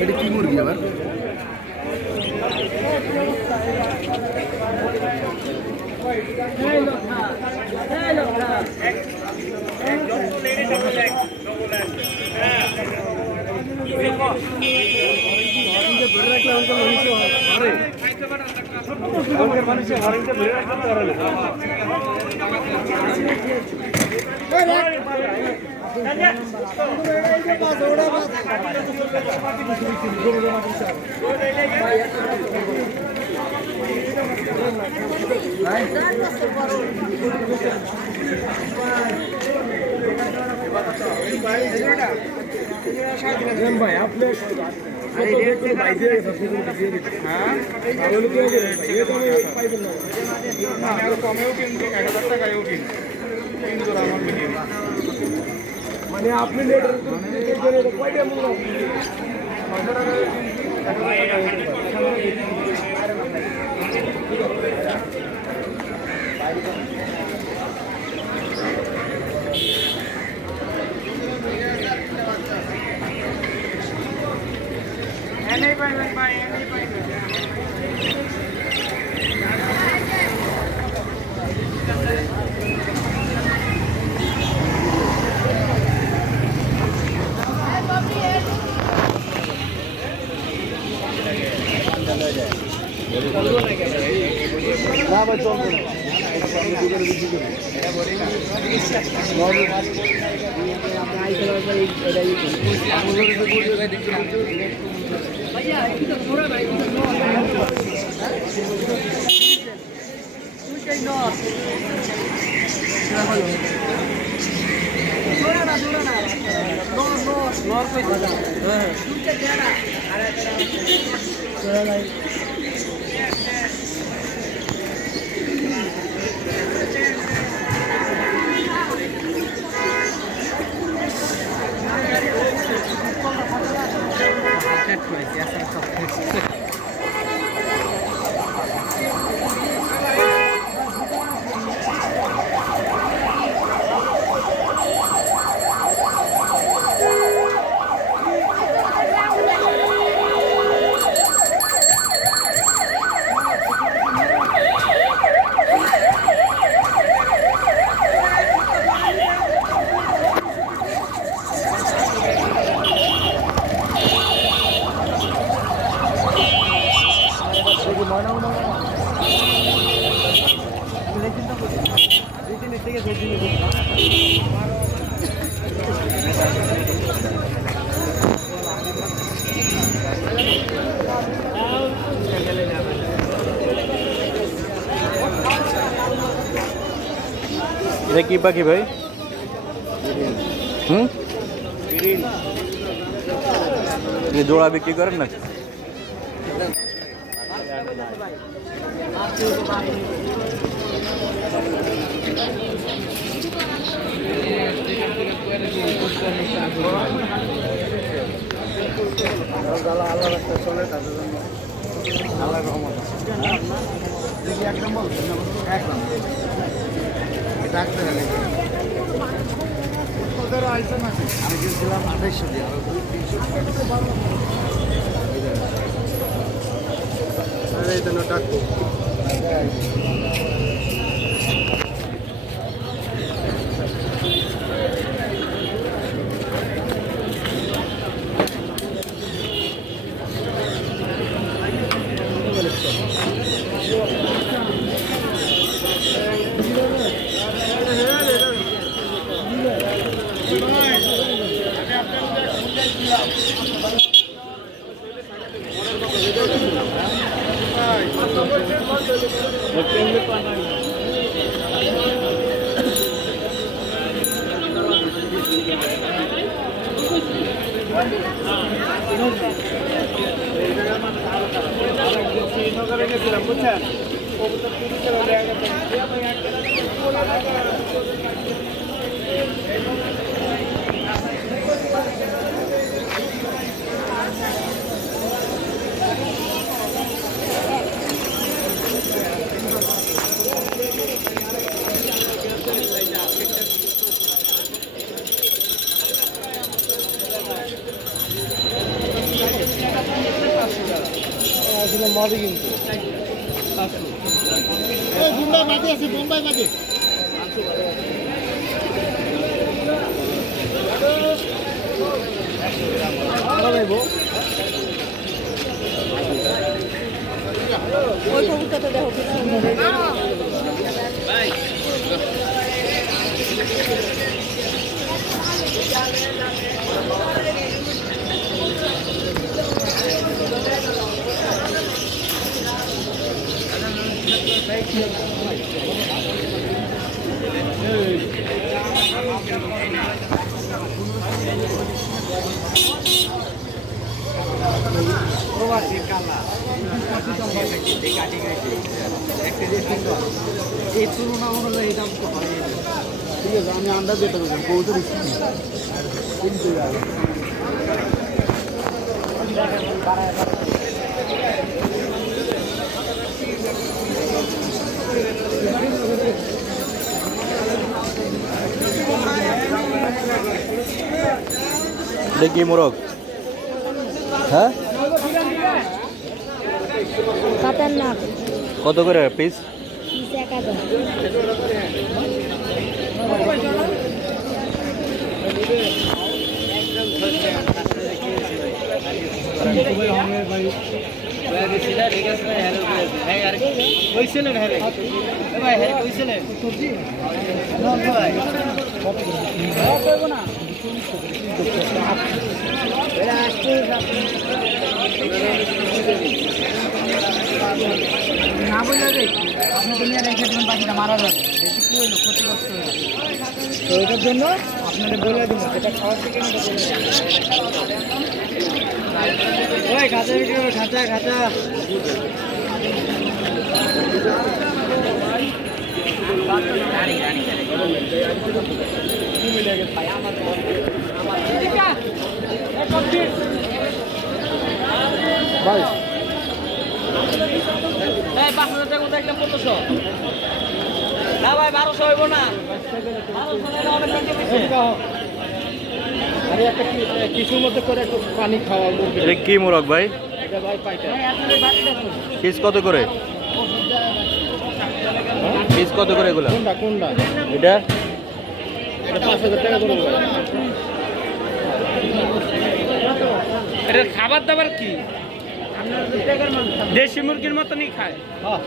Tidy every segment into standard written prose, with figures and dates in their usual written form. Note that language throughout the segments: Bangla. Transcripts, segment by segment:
এটা কি মুরগি আবার? ভাই আপনি মানে আপনি এটা কি পাখি ভাই? জোড়া বিক্রি করেন না? আল্লাহ রাস্তা চলে তাদের জন্য আল্লাহ রহমত এক নম্বর ডাক্তার আমি গেছিলাম 2800 দিয়ে এই জন্য ডাক্তার হবে কিন্তু বোম্বাই মাঝে আছে বোম্বাই মাঝে ওই কবুতরটা দেখো কি সুন্দর। এই তুলনা অনুযায়ী এই দাম তো ভালোই ঠিক আছে আমি আন্দাজ যেতে পারবো কৌতো কিন্তু দেখি মোরগ হ্যাঁ খতরনাক কত করে পিস? 1000 না বললে রে আপনি তো নিয়ে রেখে দেবেন পাখিটা মারা যাবে বেশি কি হইলো ক্ষতিগ্রস্ত হইলো তো এটার জন্য আপনাকে বলে দিন এটা খাওয়ার থেকে ওই খাঁচা বিক্রি করবে খাঁচা খাঁচা ভাই এই 5,000 টাকা মতো একটা 1500 না ভাই 1200 হইব না 1200 অনেক নিচে পিছে আরে একটা কিছুর মধ্যে করে একটু পানি খাওয়া মুরগি এটা কি মোরগ ভাই? এটা ভাই পাইটা পিস কত করে? পিস কত করে এগুলো? কোনটা কোনটা এটা এটা 5,000 টাকা করে ভাই এর খাবার দাবার কি দেশি মুরগির মতনই খায় হ্যাঁ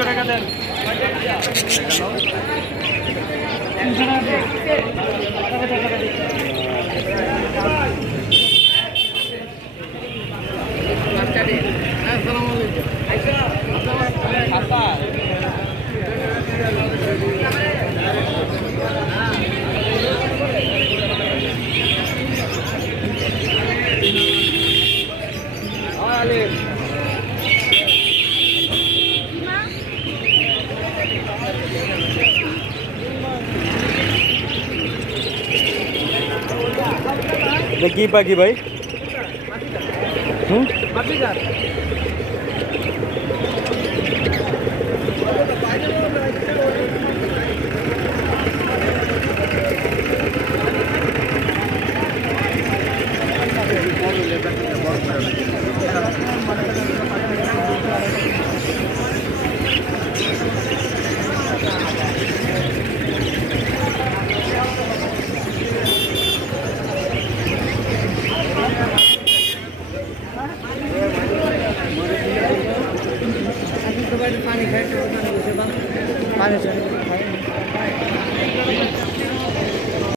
টাকা দেন এটা কি পাখি ভাই? হুম মাটিজার